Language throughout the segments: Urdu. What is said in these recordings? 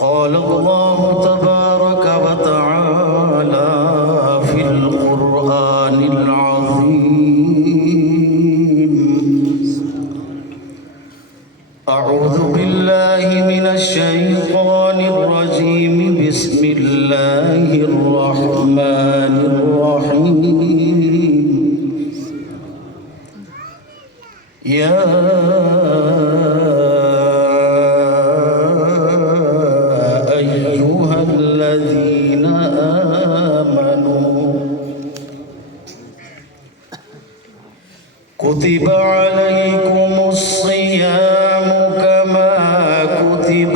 قال الله تبارك وتعالى في القرآن العظيم أعوذ بالله من الشيطان الرجيم بسم الله الرحمن الرحيم يا الذين آمنوا كتب عليكم الصيام كما كتب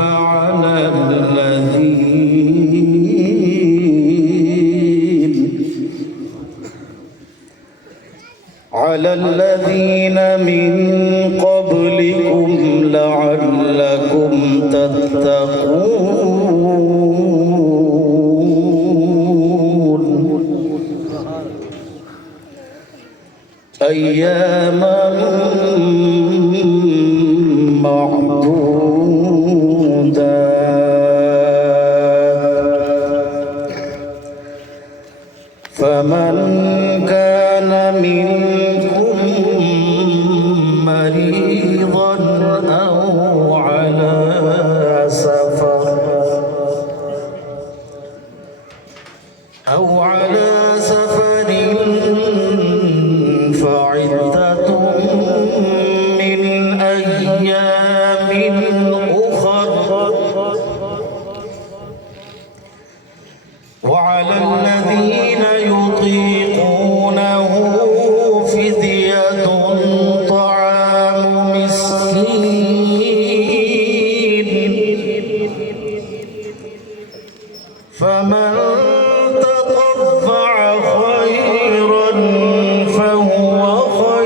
على الذين من قبلكم لعلكم تتقون أياما معدودات فمن كان منكم مريضا أو على سفر فعدة من أيام أخر وعلى الذين يطيقونه فدية طعام مسكين فمن تطوع خيرا فهو خير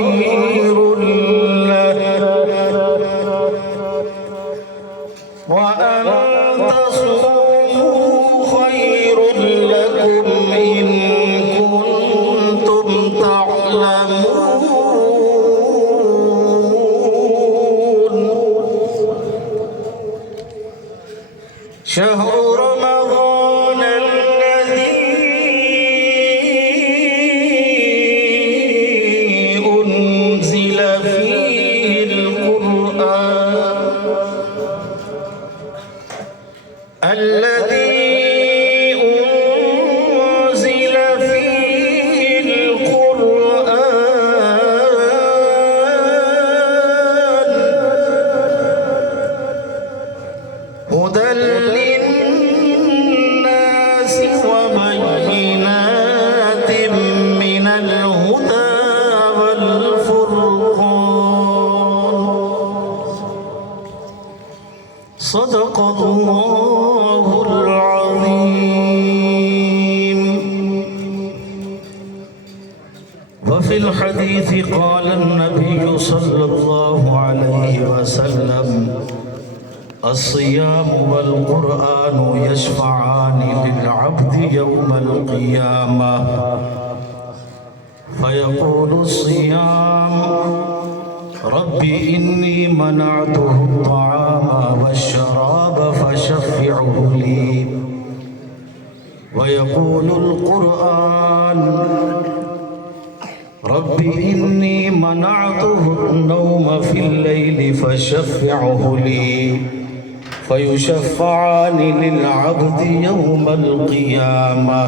شهر رمضان الذي أنزل فيه القرآن هدى للناس وبينات من الهدى والفرقان صدق الله العظيم. وفي الحديث قال النبي صلى الله عليه وسلم: الصيام والقرآن يشفعان للعبد يوم القيامة، فيقول الصيام: رب إني منعته الطعام والشراب فشفعه لي. ويقول القرآن: رب إني منعته النوم في الليل فشفعه لي. فيشفعان للعبد يوم القيامة.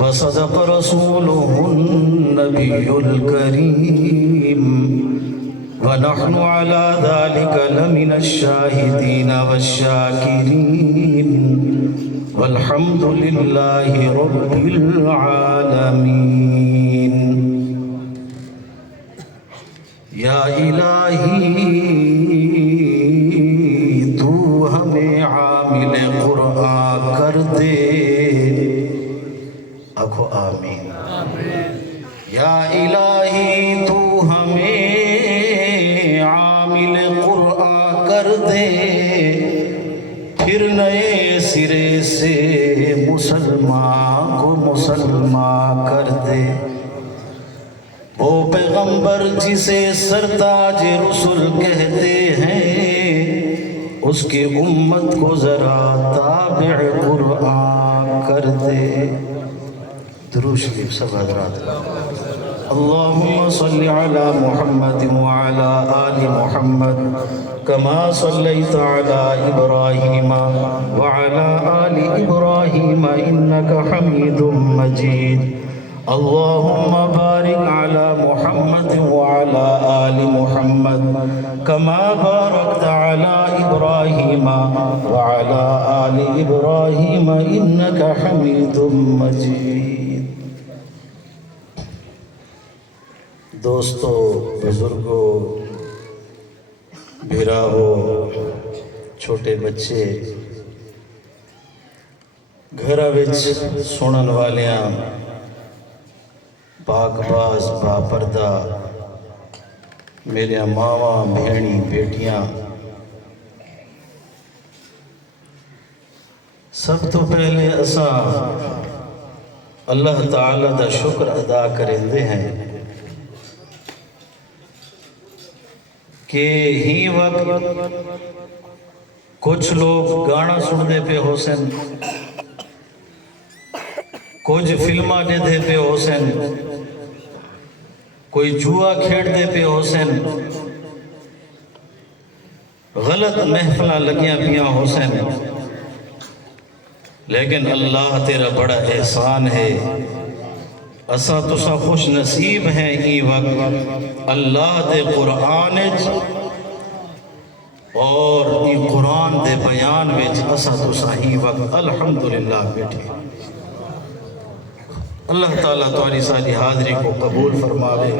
وصدق رسوله النبي الكريم، ونحن على ذلك لمن الشاهدين والشاكرين، والحمد لله رب العالمين. یا الہی تو ہمیں عامل قرآن کر دے. آکھو آمین. یا الہی تو ہمیں عامل قرآن کر دے، پھر نئے سرے سے مسلمان کو مسلمان کر دے. وہ پیغمبر جسے سرتاج رسول کہتے ہیں، اس کی امت کو ذرا تابع قرآن کر دے. درود شریف سب حضرات. اللهم صل على محمد وعلى آل محمد كما صليت على إبراهيم وعلى آل إبراهيم إنك حميد مجيد. اللهم بارك على محمد وعلى آل محمد كما باركت على إبراهيم وعلى آل إبراهيم إنك حميد مجيد. دوستو، بزرگو، بھراؤ، چھوٹے بچے، گھرہ وچ سنن والیاں، پاک باز با پردہ میرے ماواں بھینی بیٹیاں، سب تو پہلے اساں اللہ تعالیٰ دا شکر ادا کرندے ہیں کہ ہی وقت کچھ لوگ گانا سن دے پہ حسین، کچھ فلمہ دے دے پہ حسین، کوئی جوا کھیڑ دے پہ حسین، غلط محفلہ لگیاں پیاں حسین. لیکن اللہ تیرا بڑا احسان ہے، اسا تسا خوش نصیب ہیں ای وقت اللہ دے قرآن اور ای قرآن دے بیان وچ اسا تسا ہی وقت الحمدللہ بیٹھے. اللہ تعالیٰ تمہاری ساری حاضری کو قبول فرماوے.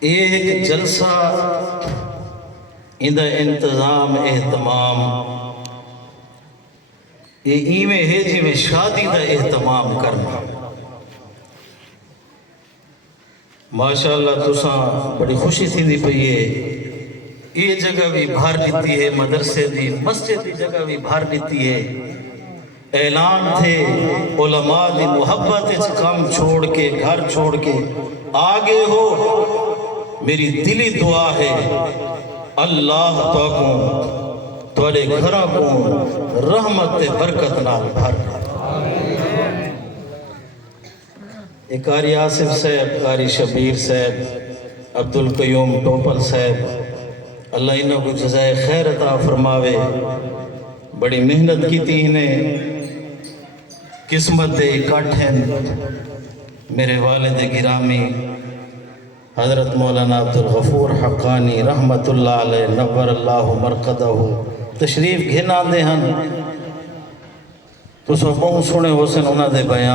ایک جلسہ اندہ انتظام اہتمام یہ ایویں ہے جی میں شادی دا اہتمام کرنا. ماشاءاللہ تساں بڑی خوشی تھی دی پئی ہے. یہ جگہ بھی بھار دیتی ہے، مدرسے دی مسجد دی جگہ بھی بھار دیتی ہے. اعلان تھے علماء دی محبت اچ کام چھوڑ کے گھر چھوڑ کے آگے ہو میری دلی دعا ہے اللہ تو کو تولے گھرہ کو رحمت برکت نال بھر ایک قاری آصف صاحب قاری شبیر صاحب عبدالقیوم ٹوپل صاحب اللہ انہوں کو جزائے خیر عطا فرماوے بڑی محنت کی تھی انہیں قسمت دے کٹ ہیں میرے والد گرامی حضرت مولانا عبدالغفور حقانی رحمت اللہ علیہ نور اللہ مرقدہ تشریف گھنا دے ہن تو سو بہت سنے حسن انہوں دے بیان